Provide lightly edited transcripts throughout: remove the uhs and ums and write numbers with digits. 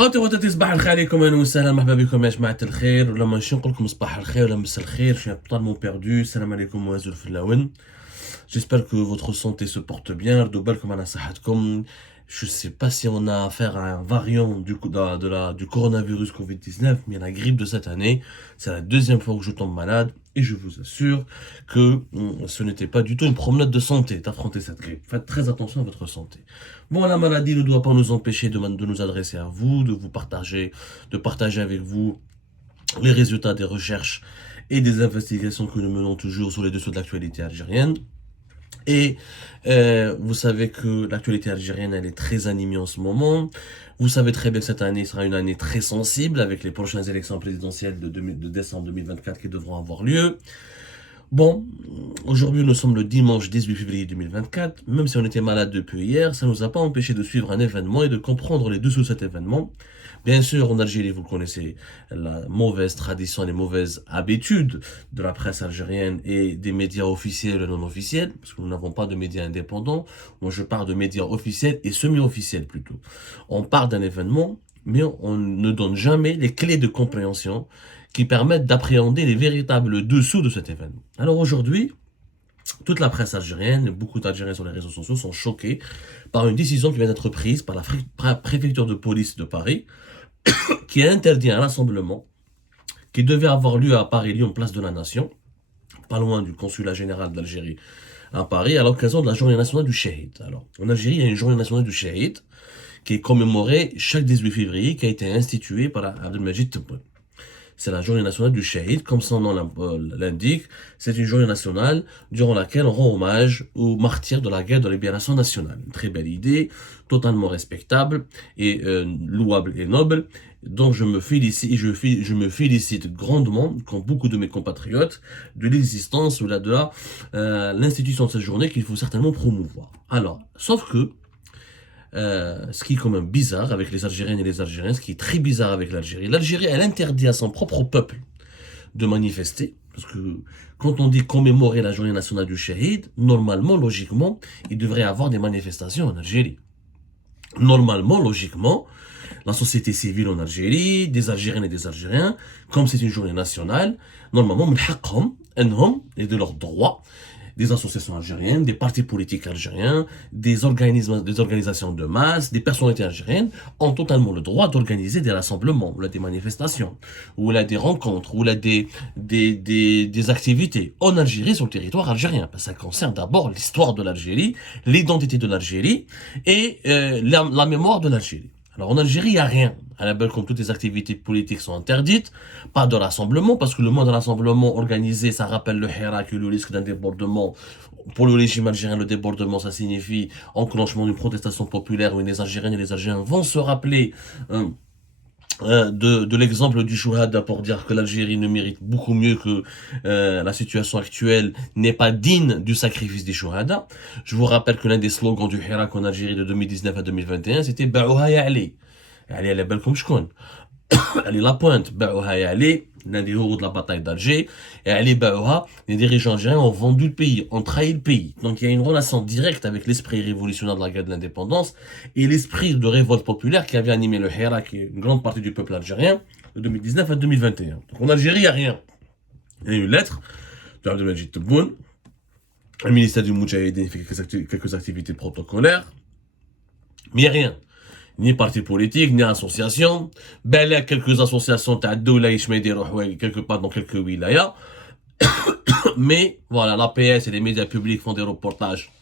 خواتي وخواتاتي صباح الخير عليكم اهلا وسهلا مرحبا بكم يا جماعه الخير ولا ماشي نقول لكم صباح الخير ولا مس الخير je suis totalement perdu السلام عليكم وازول في اللون. J'espère que votre santé se porte bien. ردوا بالكم على صحتكم. Je sais pas si on a affaire à un variant du coronavirus Covid-19, mais la grippe de cette année, c'est la deuxième fois que je tombe malade et je vous assure que ce n'était pas du tout une promenade de santé d'affronter cette grippe. Faites très attention à votre santé. Bon, la maladie ne doit pas nous empêcher de nous adresser à vous, de partager avec vous les résultats des recherches et des investigations que nous menons toujours sur les dessous de l'actualité algérienne. Et vous savez que l'actualité algérienne, elle est très animée en ce moment. Vous savez très bien que cette année sera une année très sensible avec les prochaines élections présidentielles de décembre 2024 qui devront avoir lieu. Bon, aujourd'hui nous sommes le dimanche 18 février 2024. Même si on était malade depuis hier, ça ne nous a pas empêché de suivre un événement et de comprendre les dessous de cet événement. Bien sûr, en Algérie, vous connaissez la mauvaise tradition, les mauvaises habitudes de la presse algérienne et des médias officiels et non officiels, parce que nous n'avons pas de médias indépendants. Moi, je parle de médias officiels et semi-officiels plutôt. On parle d'un événement, mais on ne donne jamais les clés de compréhension qui permettent d'appréhender les véritables dessous de cet événement. Alors aujourd'hui, toute la presse algérienne, beaucoup d'Algériens sur les réseaux sociaux sont choqués par une décision qui vient d'être prise par la préfecture de police de Paris, qui a interdit un rassemblement qui devait avoir lieu à Paris, Lyon, place de la Nation, pas loin du consulat général d'Algérie à Paris, à l'occasion de la journée nationale du Shahid. Alors, en Algérie, il y a une journée nationale du Shahid qui est commémorée chaque 18 février, qui a été instituée par Abdelmajid Tebboune. C'est la journée nationale du Shahid, comme son nom l'indique. C'est une journée nationale durant laquelle on rend hommage aux martyrs de la guerre de libération nationale. Une très belle idée, totalement respectable et louable et noble. Donc je me félicite grandement, comme beaucoup de mes compatriotes, de l'existence ou de l'institution de cette journée qu'il faut certainement promouvoir. Alors, sauf que ce qui est quand même bizarre avec les Algériennes et les Algériens, ce qui est très bizarre avec l'Algérie, elle interdit à son propre peuple de manifester, parce que quand on dit commémorer la journée nationale du Shahid, normalement, logiquement, il devrait y avoir des manifestations en Algérie. Normalement, logiquement, la société civile en Algérie, des Algériennes et des Algériens, comme c'est une journée nationale, normalement, et de leurs droits, des associations algériennes, des partis politiques algériens, des organisations de masse, des personnalités algériennes ont totalement le droit d'organiser des rassemblements, ou là, des manifestations, ou là, des rencontres, ou là, des activités en Algérie, sur le territoire algérien. Parce que ça concerne d'abord l'histoire de l'Algérie, l'identité de l'Algérie et la mémoire de l'Algérie. Alors en Algérie, il n'y a rien. À la belle, comme toutes les activités politiques sont interdites, pas de rassemblement, parce que le mot de rassemblement organisé, ça rappelle le hirak et le risque d'un débordement. Pour le régime algérien, le débordement, ça signifie enclenchement d'une protestation populaire où les Algériennes et les Algériens vont se rappeler de l'exemple du Chouhada pour dire que l'Algérie ne mérite beaucoup mieux que la situation actuelle n'est pas digne du sacrifice des Chouhada. Je vous rappelle que l'un des slogans du Hirak en Algérie de 2019 à 2021, c'était Ba'ouha ya Ali. Ali, elle est belle comme Shkoun. Elle est la pointe. Ba'ouha ya Ali, l'un des héros de la bataille d'Alger. Et Ali Ba'ouha, les dirigeants algériens ont vendu le pays, ont trahi le pays. Donc il y a une relation directe avec l'esprit révolutionnaire de la guerre de l'indépendance et l'esprit de révolte populaire qui avait animé le Hirak et une grande partie du peuple algérien de 2019 à 2021. Donc en Algérie, il n'y a rien. Il y a une lettre de Abdelmajid Tebboune. Le ministère du Moudjahidine fait quelques activités protocolaires. Mais il n'y a rien. Ni parti politique, ni association. Ben là, quelques associations, quelque part dans quelques wilayas. Mais voilà, l'APS et les médias publics font des reportages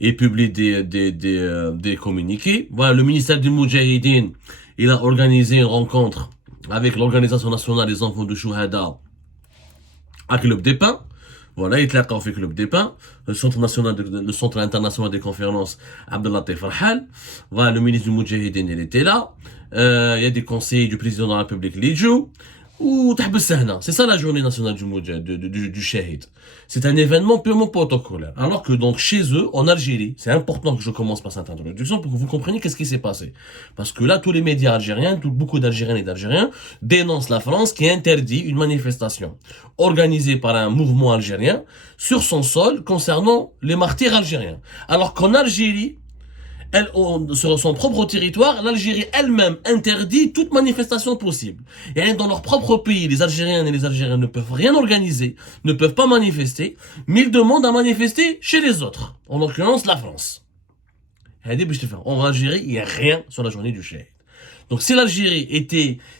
et publient des communiqués. Voilà, le ministère du Moudjahidine, il a organisé une rencontre avec l'Organisation nationale des enfants de Chouhada à Club des Pins. Voilà, il est au Club des Pins, le centre international des conférences Abdellatif Farhal. Voilà, le ministre du Moudjahidine, il était là. Il y a des conseillers du président de la République, Lidjou. Ou c'est ça la journée nationale du Shahid. C'est un événement purement protocolaire. Alors que donc chez eux, en Algérie, c'est important que je commence par cette introduction pour que vous compreniez qu'est-ce qui s'est passé. Parce que là, tous les médias algériens, beaucoup d'Algériennes et d'Algériens dénoncent la France qui interdit une manifestation organisée par un mouvement algérien sur son sol concernant les martyrs algériens. Alors qu'en Algérie, sur son propre territoire, l'Algérie elle-même interdit toute manifestation possible. Et dans leur propre pays, les Algériennes et les Algériens ne peuvent rien organiser, ne peuvent pas manifester, mais ils demandent à manifester chez les autres, en l'occurrence la France. En Algérie, il n'y a rien sur la journée du Shahid. Donc si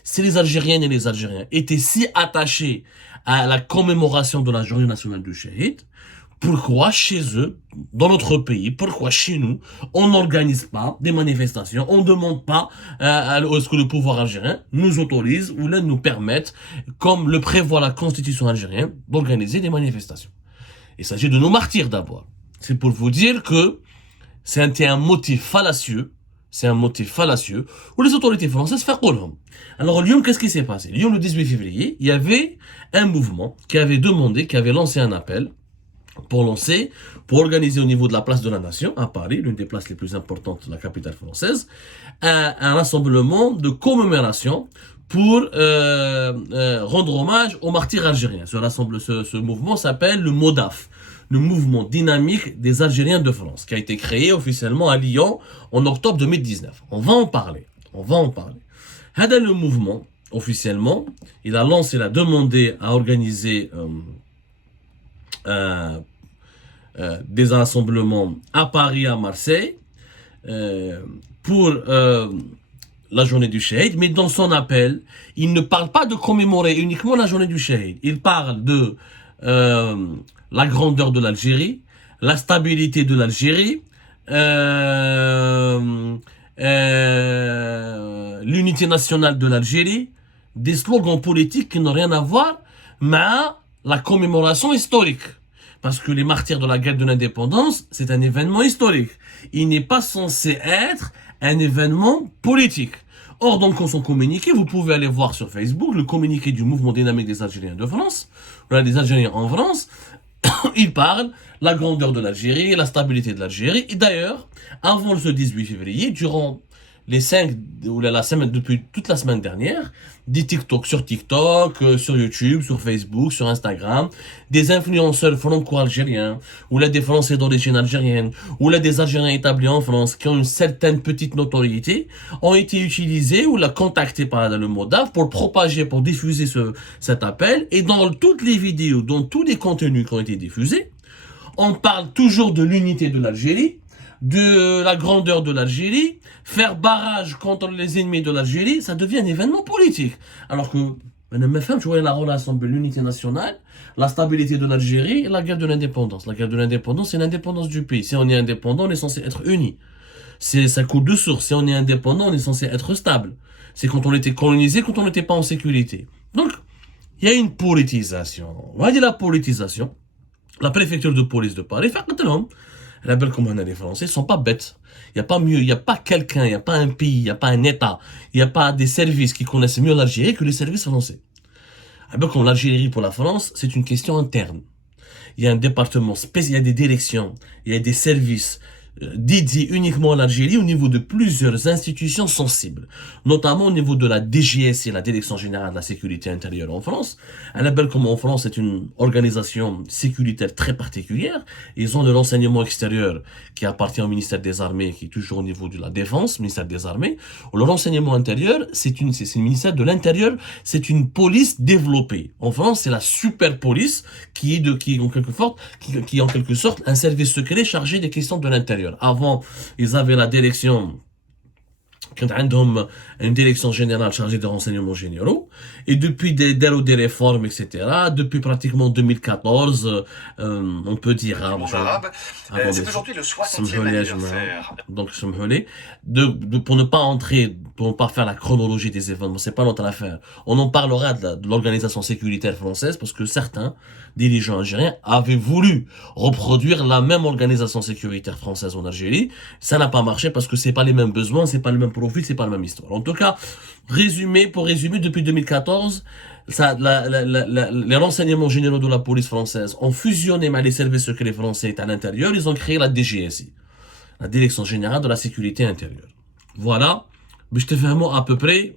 si les Algériennes et les Algériens étaient si attachés à la commémoration de la journée nationale du Shahid, pourquoi chez eux, dans notre pays, pourquoi chez nous, on n'organise pas des manifestations, on ne demande pas à ce que le pouvoir algérien nous autorise ou là nous permette, comme le prévoit la constitution algérienne, d'organiser des manifestations. Il s'agit de nos martyrs d'abord. C'est pour vous dire que c'était un motif fallacieux, où les autorités françaises font quoi. Alors Lyon, qu'est-ce qui s'est passé? Lyon, le 18 février, il y avait un mouvement qui avait lancé un appel pour organiser au niveau de la place de la Nation, à Paris, l'une des places les plus importantes de la capitale française, un rassemblement de commémoration pour rendre hommage aux martyrs algériens. Ce mouvement s'appelle le MODAF, le mouvement dynamique des Algériens de France, qui a été créé officiellement à Lyon en octobre 2019. On va en parler. Hada le mouvement, officiellement, il a demandé à organiser des rassemblements à Paris, à Marseille, pour la journée du Shahid, mais dans son appel, il ne parle pas de commémorer uniquement la journée du Shahid. Il parle de la grandeur de l'Algérie, la stabilité de l'Algérie, l'unité nationale de l'Algérie, des slogans politiques qui n'ont rien à voir, mais la commémoration historique. Parce que les martyrs de la guerre de l'indépendance, c'est un événement historique. Il n'est pas censé être un événement politique. Or, dans son communiqué, vous pouvez aller voir sur Facebook le communiqué du mouvement dynamique des Algériens de France, des Algériens en France. Il parle la grandeur de l'Algérie, la stabilité de l'Algérie. Et d'ailleurs, avant ce 18 février, durant depuis toute la semaine dernière, des TikTok, sur YouTube, sur Facebook, sur Instagram, des influenceurs franco-algériens, ou là des Français d'origine algérienne, ou là des Algériens établis en France qui ont une certaine petite notoriété, ont été utilisés ou là contactés par le MODAF pour propager, pour diffuser cet appel. Et dans toutes les vidéos, dans tous les contenus qui ont été diffusés, on parle toujours de l'unité de l'Algérie, de la grandeur de l'Algérie, faire barrage contre les ennemis de l'Algérie, ça devient un événement politique. Alors que, tu vois la relation de l'unité nationale, la stabilité de l'Algérie et la guerre de l'indépendance. La guerre de l'indépendance, c'est l'indépendance du pays. Si on est indépendant, on est censé être unis. Ça coule de source. Si on est indépendant, on est censé être stable. C'est quand on était colonisé, quand on n'était pas en sécurité. Donc, il y a une politisation. On va dire la politisation. La préfecture de police de Paris, la belle comme on a les Français, ils sont pas bêtes. Il n'y a pas mieux, il n'y a pas quelqu'un, il n'y a pas un pays, il n'y a pas un État, il n'y a pas des services qui connaissent mieux l'Algérie que les services français. Comme l'Algérie pour la France, c'est une question interne. Il y a un département spécial, il y a des directions, il y a des services dédiés uniquement à l'Algérie au niveau de plusieurs institutions sensibles, notamment au niveau de la DGSI, la Direction Générale de la Sécurité Intérieure en France. Comme en France, c'est une organisation sécuritaire très particulière. Ils ont de l'enseignement extérieur qui appartient au ministère des Armées, qui est toujours au niveau de la Défense, ministère des Armées. Le renseignement intérieur, c'est le ministère de l'Intérieur, c'est une police développée. En France, c'est la super police qui est en quelque sorte un service secret chargé des questions de l'intérieur. Avant, ils avaient la direction, une direction générale chargée des renseignements généraux, et depuis des réformes, etc., depuis pratiquement 2014, on peut dire, c'est aujourd'hui le 60e anniversaire. Donc, pour ne pas faire la chronologie des événements, c'est pas notre affaire. On en parlera de l'organisation sécuritaire française, parce que certains dirigeants algériens avaient voulu reproduire la même organisation sécuritaire française en Algérie. Ça n'a pas marché parce que c'est pas les mêmes besoins, c'est pas le même profil, c'est pas la même histoire. En tout cas, pour résumer, depuis 2014, les renseignements généraux de la police française ont fusionné avec les services secrets français à l'intérieur. Ils ont créé la DGSI, la Direction Générale de la Sécurité Intérieure. Voilà, mais je te fais un mot à peu près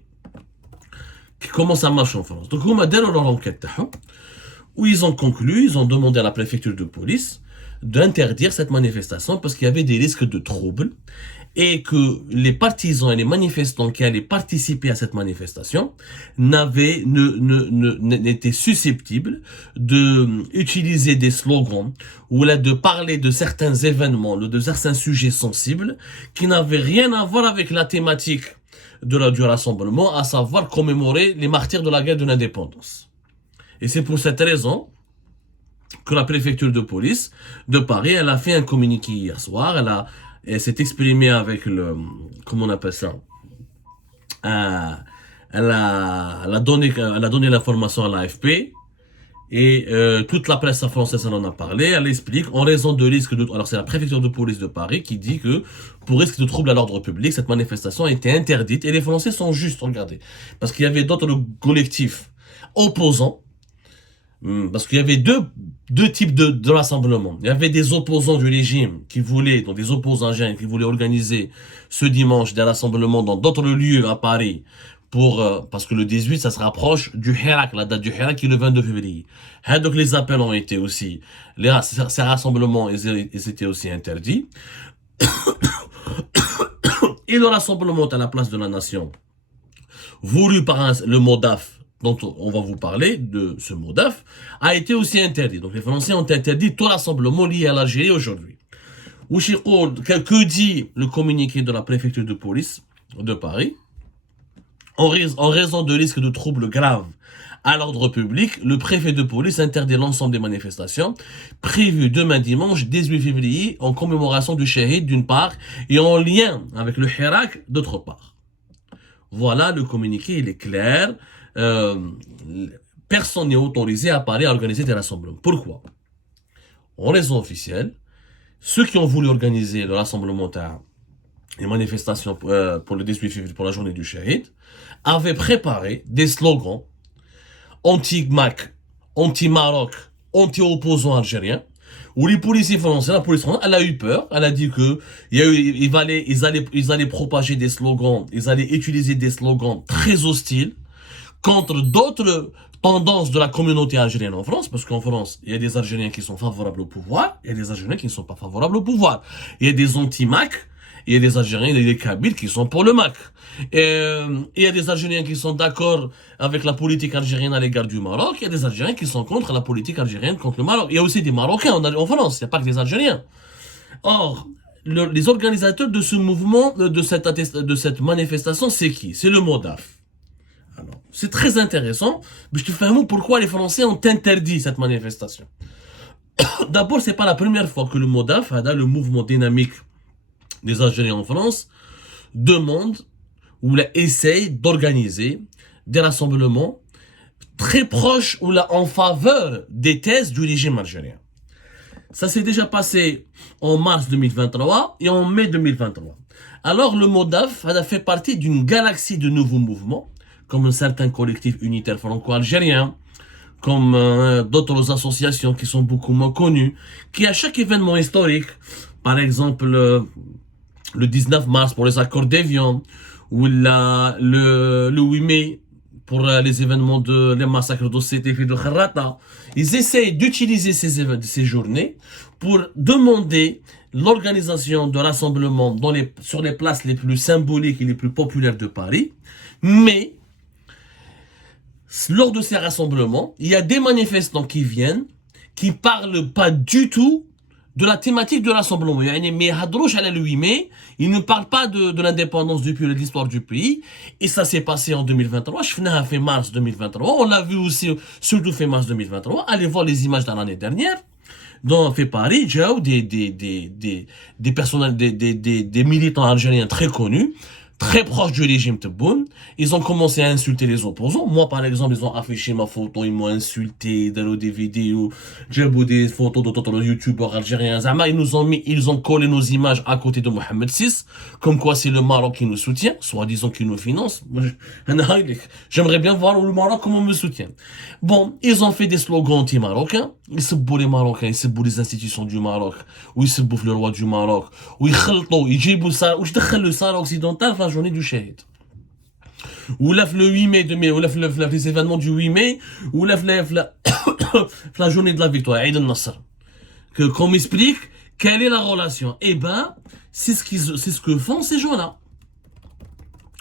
comment ça marche en France. Donc, on m'a donné leur enquête, où ils ont conclu, ils ont demandé à la préfecture de police d'interdire cette manifestation parce qu'il y avait des risques de troubles et que les partisans et les manifestants qui allaient participer à cette manifestation n'étaient susceptibles d'utiliser des slogans ou là de parler de certains événements, de certains sujets sensibles qui n'avaient rien à voir avec la thématique du rassemblement, à savoir commémorer les martyrs de la guerre de l'indépendance. Et c'est pour cette raison que la préfecture de police de Paris, elle a fait un communiqué hier soir, elle s'est exprimée avec comment on appelle ça, elle a donné l'information à l'AFP, et toute la presse française en a parlé. Elle explique, en raison de risque de... Alors c'est la préfecture de police de Paris qui dit que, pour risque de trouble à l'ordre public, cette manifestation a été interdite, et les Français sont justes, regardez, parce qu'il y avait d'autres collectifs opposants. Parce qu'il y avait deux types de rassemblements. Il y avait des opposants du régime qui voulaient, donc des opposants algériens qui voulaient organiser ce dimanche des rassemblements dans d'autres lieux à Paris parce que le 18, ça se rapproche du Hirak, la date du Hirak qui est le 22 février. Et donc les appels ont été aussi, ces rassemblements, ils étaient aussi interdits. Et le rassemblement à la place de la nation, voulu par le MODAF, dont on va vous parler de ce MODAF, a été aussi interdit. Donc les Français ont interdit tout rassemblement lié à l'Algérie aujourd'hui. Que dit le communiqué de la préfecture de police de Paris? En raison de risques de troubles graves à l'ordre public, le préfet de police interdit l'ensemble des manifestations prévues demain dimanche 18 février en commémoration du Shahid d'une part et en lien avec le Hirak d'autre part. Voilà, le communiqué, il est clair. Personne n'est autorisé à Paris à organiser des rassemblements. Pourquoi? En raison officielle, ceux qui ont voulu organiser le rassemblement les manifestations pour le 18 février, pour la journée du Shahid, avaient préparé des slogans anti-MAC, anti-Maroc, anti-opposants algériens, où les policiers français, la police française, elle a eu peur, elle a dit que ils allaient propager des slogans, ils allaient utiliser des slogans très hostiles contre d'autres tendances de la communauté algérienne en France, parce qu'en France, il y a des Algériens qui sont favorables au pouvoir, il y a des Algériens qui ne sont pas favorables au pouvoir. Il y a des anti-MAC, il y a des Algériens, il y a des Kabyles qui sont pour le MAC. Et il y a des Algériens qui sont d'accord avec la politique algérienne à l'égard du Maroc, il y a des Algériens qui sont contre la politique algérienne contre le Maroc. Il y a aussi des Marocains en France, il n'y a pas que des Algériens. Or, les organisateurs de ce mouvement, de cette manifestation, c'est qui? C'est le MODAF. Alors, c'est très intéressant, mais je te fais un mot pourquoi les Français ont interdit cette manifestation. D'abord, c'est pas la première fois que le MODAF, le mouvement dynamique des Algériens en France, demande ou essaye d'organiser des rassemblements très proches ou en faveur des thèses du régime algérien. Ça s'est déjà passé en mars 2023 et en mai 2023. Alors, le MODAF a fait partie d'une galaxie de nouveaux mouvements, comme certains collectifs unitaires franco-algériens, comme d'autres associations qui sont beaucoup moins connues, qui à chaque événement historique, par exemple le 19 mars pour les accords d'Évian, ou le 8 mai pour les événements les massacres d'Ossétie et de Kharrata, ils essayent d'utiliser ces journées pour demander l'organisation de rassemblements sur les places les plus symboliques et les plus populaires de Paris, mais lors de ces rassemblements, il y a des manifestants qui viennent, qui parlent pas du tout de la thématique de rassemblement. Mais Hadrouch à le 8 mai, il ne parle pas de l'indépendance du pays, de l'histoire du pays. Et ça s'est passé en 2023. Je finis à fin mars 2023. On l'a vu aussi, surtout fin mars 2023. Allez voir les images de l'année dernière. Dans fait Paris, des personnels, des militants algériens très connus, très proches du régime Tebboune. Ils ont commencé à insulter les opposants. Moi, par exemple, ils ont affiché ma photo, ils m'ont insulté, des vidéos, j'ai des photos d'autres youtubeurs algériens. Ils ont collé nos images à côté de Mohamed VI, comme quoi c'est le Maroc qui nous soutient, soi-disant qui nous finance. J'aimerais bien voir le Maroc comment me soutient. Bon, ils ont fait des slogans anti-marocains. Ils se bouffent les Marocains, ils se bouffent les institutions du Maroc, ou ils se bouffent le roi du Maroc, ou ils khaltou, ils jibou ça, ou je dékhal le Sahara occidental la journée du Shahid. Ou là, le 8 mai, ou là, les événements du 8 mai, ou là, la journée de la victoire, Eid al-Nasr. Qu'on m'explique Quelle est la relation? Eh ben, c'est ce que font ces gens-là.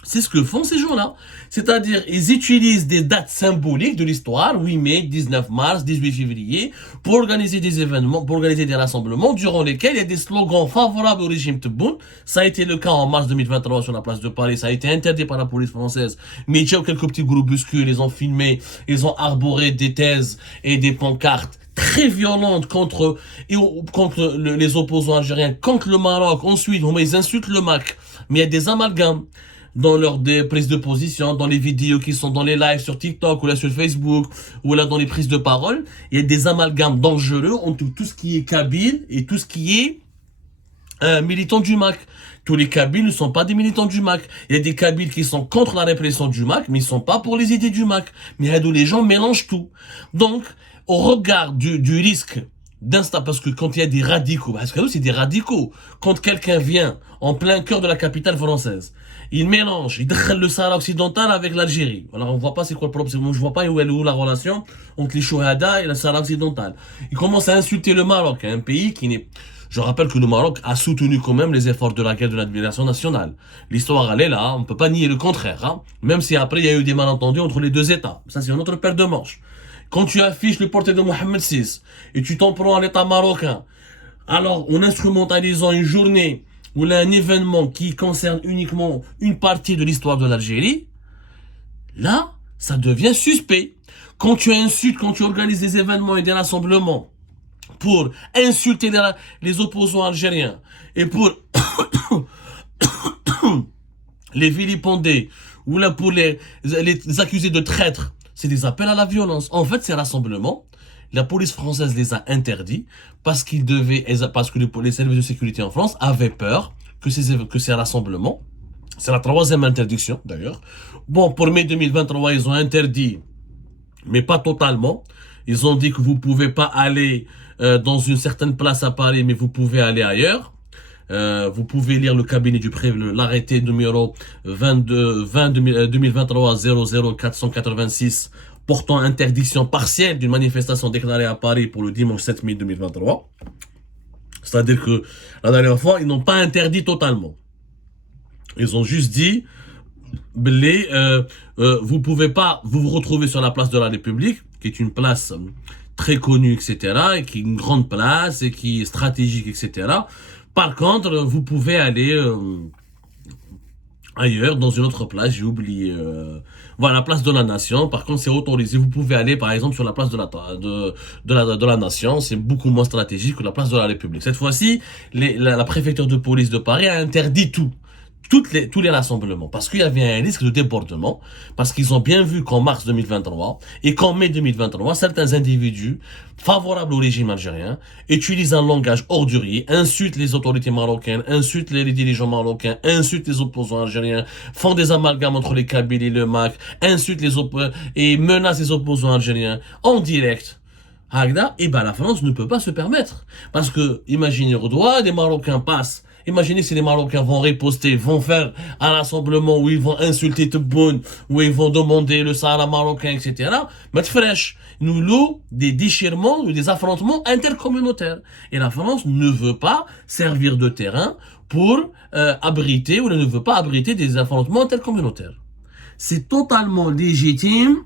C'est ce que font ces gens-là. C'est-à-dire, ils utilisent des dates symboliques de l'histoire, 8 mai, 19 mars, 18 février, pour organiser des événements, pour organiser des rassemblements, durant lesquels il y a des slogans favorables au régime Tebboune. Ça a été le cas en mars 2023 sur la place de Paris, ça a été interdit par la police française. Mais il y a quelques petits groupuscules, ils ont filmé, ils ont arboré des thèses et des pancartes très violentes contre les opposants algériens, contre le Maroc. Ensuite, ils insultent le MAC. Mais il y a des amalgames dans leurs prises de position, dans les vidéos qui sont dans les lives sur TikTok ou là sur Facebook ou là dans les prises de parole, il y a des amalgames dangereux entre tout ce qui est kabyle et tout ce qui est militant du MAC. Tous les Kabyles ne sont pas des militants du MAC. Il y a des Kabyles qui sont contre la répression du MAC, mais ils sont pas pour les idées du MAC. Mais les gens mélangent tout. Donc, au regard du risque parce que quand il y a des radicaux, parce que nous c'est des radicaux, quand quelqu'un vient en plein cœur de la capitale française, il mélange, il décale le Sahara occidental avec l'Algérie. Alors on voit pas c'est quoi le problème, je vois pas où est la relation entre les Chouhada et le Sahara occidental. Il commence à insulter le Maroc, un pays qui n'est... Je rappelle que le Maroc a soutenu quand même les efforts de la guerre de l'admiration nationale. L'histoire, elle est là, on peut pas nier le contraire, hein. Même si après il y a eu des malentendus entre les deux États. Ça c'est une autre paire de manches. Quand tu affiches le portrait de Mohamed VI et tu t'en prends à l'État marocain, alors en instrumentalisant une journée ou là un événement qui concerne uniquement une partie de l'histoire de l'Algérie, là, ça devient suspect. Quand tu insultes, quand tu organises des événements et des rassemblements pour insulter les opposants algériens et pour les vilipender ou là pour les accuser de traîtres, c'est des appels à la violence. En fait, ces rassemblements, la police française les a interdits parce que les services de sécurité en France avaient peur que ces rassemblements, c'est la 3e interdiction d'ailleurs. Bon, pour mai 2023, ils ont interdit, mais pas totalement. Ils ont dit que vous pouvez pas aller dans une certaine place à Paris, mais vous pouvez aller ailleurs. Vous pouvez lire le cabinet du prévenu, l'arrêté numéro 2023 00486 portant interdiction partielle d'une manifestation déclarée à Paris pour le dimanche 7 mai 2023. C'est-à-dire que la dernière fois, ils n'ont pas interdit totalement. Ils ont juste dit, vous pouvez pas vous retrouver sur la place de la République, qui est une place très connue, etc., et qui est une grande place, et qui est stratégique, etc., par contre, vous pouvez aller ailleurs, dans une autre place, j'ai oublié. Voilà, la place de la Nation. Par contre, c'est autorisé. Vous pouvez aller, par exemple, sur la place de la Nation. C'est beaucoup moins stratégique que la place de la République. Cette fois-ci, la préfecture de police de Paris a interdit tous les rassemblements, parce qu'il y avait un risque de débordement, parce qu'ils ont bien vu qu'en mars 2023 et qu'en mai 2023, certains individus favorables au régime algérien utilisent un langage ordurier, insultent les autorités marocaines, insultent les dirigeants marocains, insultent les opposants algériens, font des amalgames entre les Kabyles et le MAC, insultent et menacent les opposants algériens en direct. Et ben la France ne peut pas se permettre, parce que imaginez au doigt, des Marocains passent. Imaginez si les Marocains vont riposter, vont faire un rassemblement où ils vont insulter Tebboune, où ils vont demander le Sahara marocain, etc. Mais fraîche, nous louons des déchirements ou des affrontements intercommunautaires. Et la France ne veut pas servir de terrain pour abriter, ou elle ne veut pas abriter des affrontements intercommunautaires. C'est totalement légitime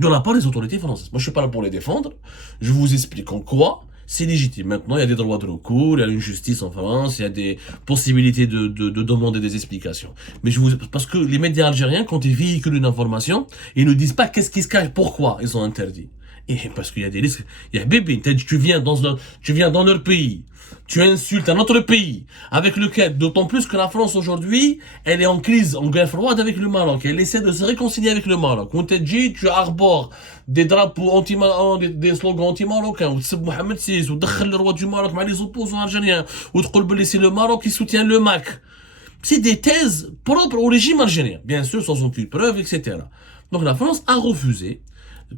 de la part des autorités françaises. Moi, je suis pas là pour les défendre. Je vous explique en quoi c'est légitime. Maintenant, il y a des droits de recours, il y a une justice en France, il y a des possibilités de demander des explications. Mais parce que les médias algériens, quand ils véhiculent une information, ils ne disent pas qu'est-ce qui se cache, pourquoi ils ont interdit. Et parce qu'il y a des risques. Il y a bébé, tu viens dans leur pays, tu insultes un autre pays, avec lequel, d'autant plus que la France aujourd'hui, elle est en crise, en guerre froide avec le Maroc. Elle essaie de se réconcilier avec le Maroc. On t'a dit, tu arbores des drapeaux des slogans anti-marocains, ou tu Mohamed VI, ou le roi du Maroc, mais les opposants algériens, ou tu c'est le Maroc qui soutient le MAC. C'est des thèses propres au régime algérien, bien sûr, sans aucune preuve, etc. Donc la France a refusé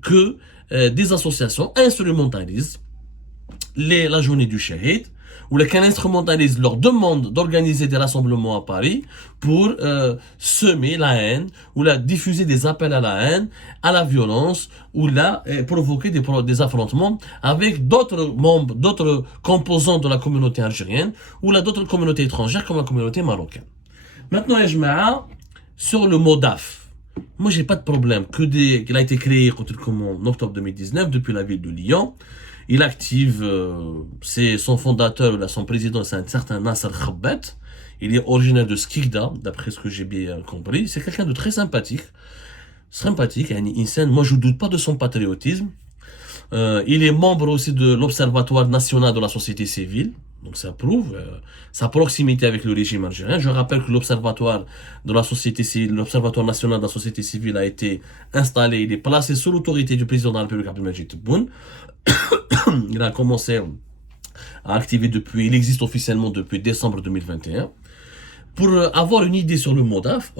que des associations instrumentalisent la journée du Shahid ou qu'un instrumentaliste leur demande d'organiser des rassemblements à Paris pour semer la haine, ou diffuser des appels à la haine, à la violence, ou provoquer des affrontements avec d'autres membres, d'autres composants de la communauté algérienne, ou d'autres communautés étrangères comme la communauté marocaine. Maintenant, sur le MODAF. Moi, j'ai pas de problème. Qu'il a été créé en octobre 2019 depuis la ville de Lyon. Il active, c'est son fondateur, son président, c'est un certain Nasser Khabat. Il est originaire de Skikda, d'après ce que j'ai bien compris. C'est quelqu'un de très sympathique. Moi, je ne doute pas de son patriotisme. Il est membre aussi de l'Observatoire national de la société civile. Donc ça prouve sa proximité avec le régime algérien. Je rappelle que l'Observatoire de la société civile, l'Observatoire national de la société civile a été installé, il est placé sous l'autorité du président de la République Abdelmadjid Tebboune. Il a commencé à activer il existe officiellement depuis décembre 2021. Pour avoir une idée sur le MODAF,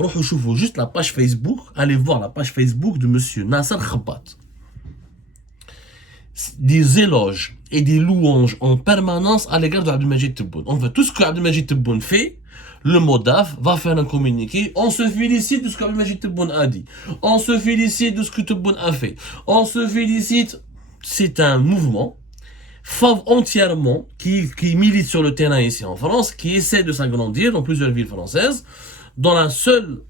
juste la page Facebook, allez voir la page Facebook de monsieur Nasser Khabat. Des éloges et des louanges en permanence à l'égard de Abdelmadjid Tebboune. En fait, tout ce que Abdelmadjid Tebboune fait, le MODAF va faire un communiqué. On se félicite de ce qu'Abdelmadjid Tebboune a dit. On se félicite de ce que Tebboune a fait. On se félicite. C'est un mouvement entièrement qui milite sur le terrain ici en France, qui essaie de s'agrandir dans plusieurs villes françaises, dans le seul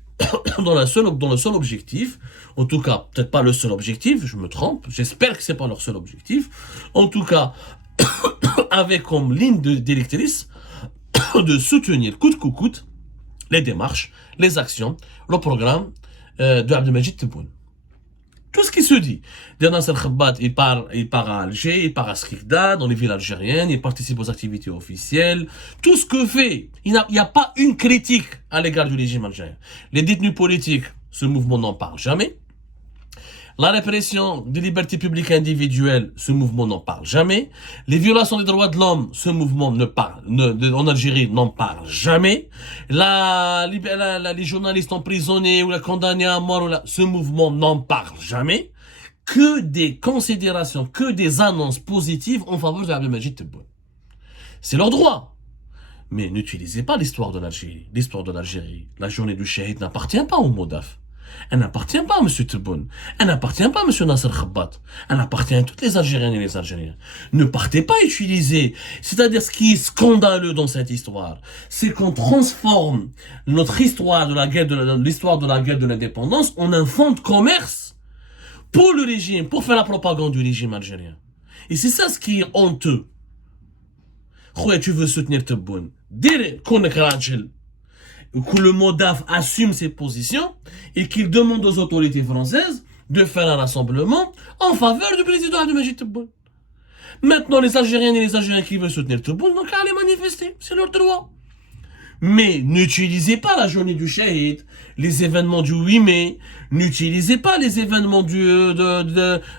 objectif, en tout cas, peut-être pas le seul objectif, je me trompe, j'espère que c'est pas leur seul objectif, en tout cas, avec comme ligne directrice de soutenir coûte que coûte les démarches, les actions, le programme de Abdelmadjid Tebboune. Tout ce qui se dit. Nasser Khabat, il part à Alger, il part à Skikda, dans les villes algériennes, il participe aux activités officielles. Tout ce que fait, il n'y a pas une critique à l'égard du régime algérien. Les détenus politiques, ce mouvement n'en parle jamais. La répression des libertés publiques individuelles, ce mouvement n'en parle jamais. Les violations des droits de l'homme, ce mouvement en Algérie n'en parle jamais. Les journalistes emprisonnés ou condamnés à mort, ce mouvement n'en parle jamais. Que des considérations, que des annonces positives en faveur de Abdelmadjid Tebboune. C'est leur droit. Mais n'utilisez pas l'histoire de l'Algérie. L'histoire de l'Algérie, la journée du Shahid n'appartient pas au MODAF. Elle n'appartient pas à M. Tebboune. Elle n'appartient pas à M. Nasser Khabat. Elle appartient à toutes les Algériennes et les Algériens. Ne partez pas utiliser. C'est-à-dire, ce qui est scandaleux dans cette histoire, c'est qu'on transforme notre histoire l'histoire de la guerre de l'indépendance en un fonds de commerce pour le régime, pour faire la propagande du régime algérien. Et c'est ça ce qui est honteux. Tu veux soutenir Tebboune. Dire qu'on est que le MODAF assume ses positions et qu'il demande aux autorités françaises de faire un rassemblement en faveur du président Abdelmadjid Tebboune. Maintenant, les Algériennes et les Algériens qui veulent soutenir Tebboune n'ont qu'à aller manifester, c'est leur droit. Mais n'utilisez pas la journée du Shahid, les événements du 8 mai, n'utilisez pas les événements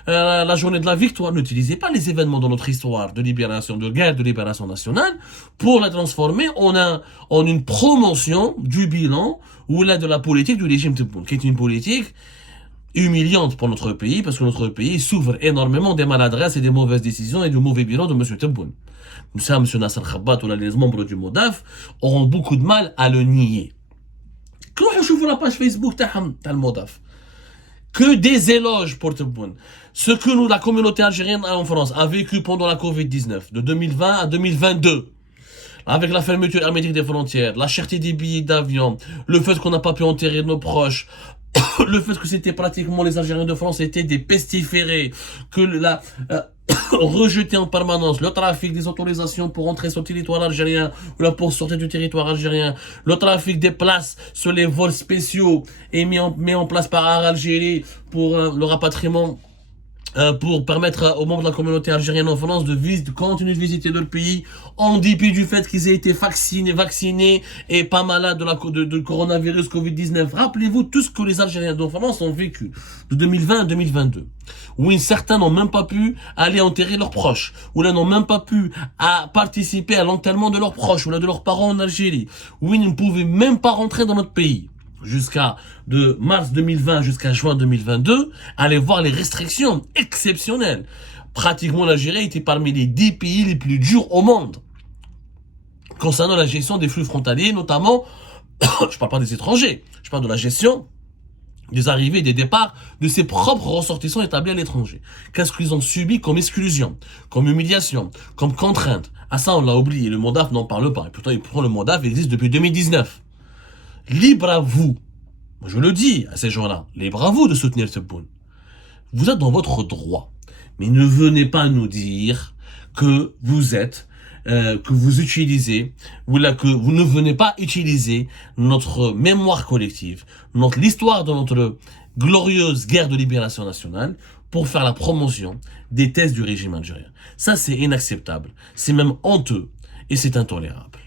la journée de la victoire, n'utilisez pas les événements de notre histoire de libération, de guerre de libération nationale pour la transformer en une promotion du bilan ou de la politique du régime Tebboune, qui est une politique humiliante pour notre pays, parce que notre pays souffre énormément des maladresses et des mauvaises décisions et du mauvais bilan de M. Tebboune. Ça, M. Nasser Khabat ou les membres du MODAF auront beaucoup de mal à le nier. Quand je vois la page Facebook de MODAF, que des éloges pour Tebboune. Ce que la communauté algérienne en France a vécu pendant la Covid-19, de 2020 à 2022, avec la fermeture hermétique des frontières, la cherté des billets d'avion, le fait qu'on n'a pas pu enterrer nos proches, le fait que c'était pratiquement les Algériens de France étaient des pestiférés, que rejeter en permanence le trafic des autorisations pour entrer sur le territoire algérien ou pour sortir du territoire algérien, le trafic des places sur les vols spéciaux et mis en place par Air Algérie pour le rapatriement, pour permettre aux membres de la communauté algérienne en France de continuer de visiter leur pays en dépit du fait qu'ils aient été vaccinés et pas malades de coronavirus Covid-19. Rappelez-vous tout ce que les Algériens de France ont vécu de 2020 à 2022. Où certains n'ont même pas pu aller enterrer leurs proches, où là n'ont même pas pu participer à l'enterrement de leurs proches, ou là de leurs parents en Algérie, où ils ne pouvaient même pas rentrer dans notre pays. De mars 2020 jusqu'à juin 2022, allez voir les restrictions exceptionnelles. Pratiquement l'Algérie était parmi les 10 pays les plus durs au monde. concernant la gestion des flux frontaliers, notamment, je parle pas des étrangers, je parle de la gestion des arrivées et des départs de ses propres ressortissants établis à l'étranger. Qu'est-ce qu'ils ont subi comme exclusion, comme humiliation, comme contrainte? Ah ça, on l'a oublié, le MODAF n'en parle pas. Et pourtant le MODAF existe depuis 2019. Libre à vous, je le dis à ces gens-là, libre à vous de soutenir ce Tebboune. Vous êtes dans votre droit. Mais ne venez pas nous dire que vous êtes, que vous utilisez, ou là que vous ne venez pas utiliser notre mémoire collective, l'histoire de notre glorieuse guerre de libération nationale pour faire la promotion des thèses du régime algérien. Ça, c'est inacceptable. C'est même honteux et c'est intolérable.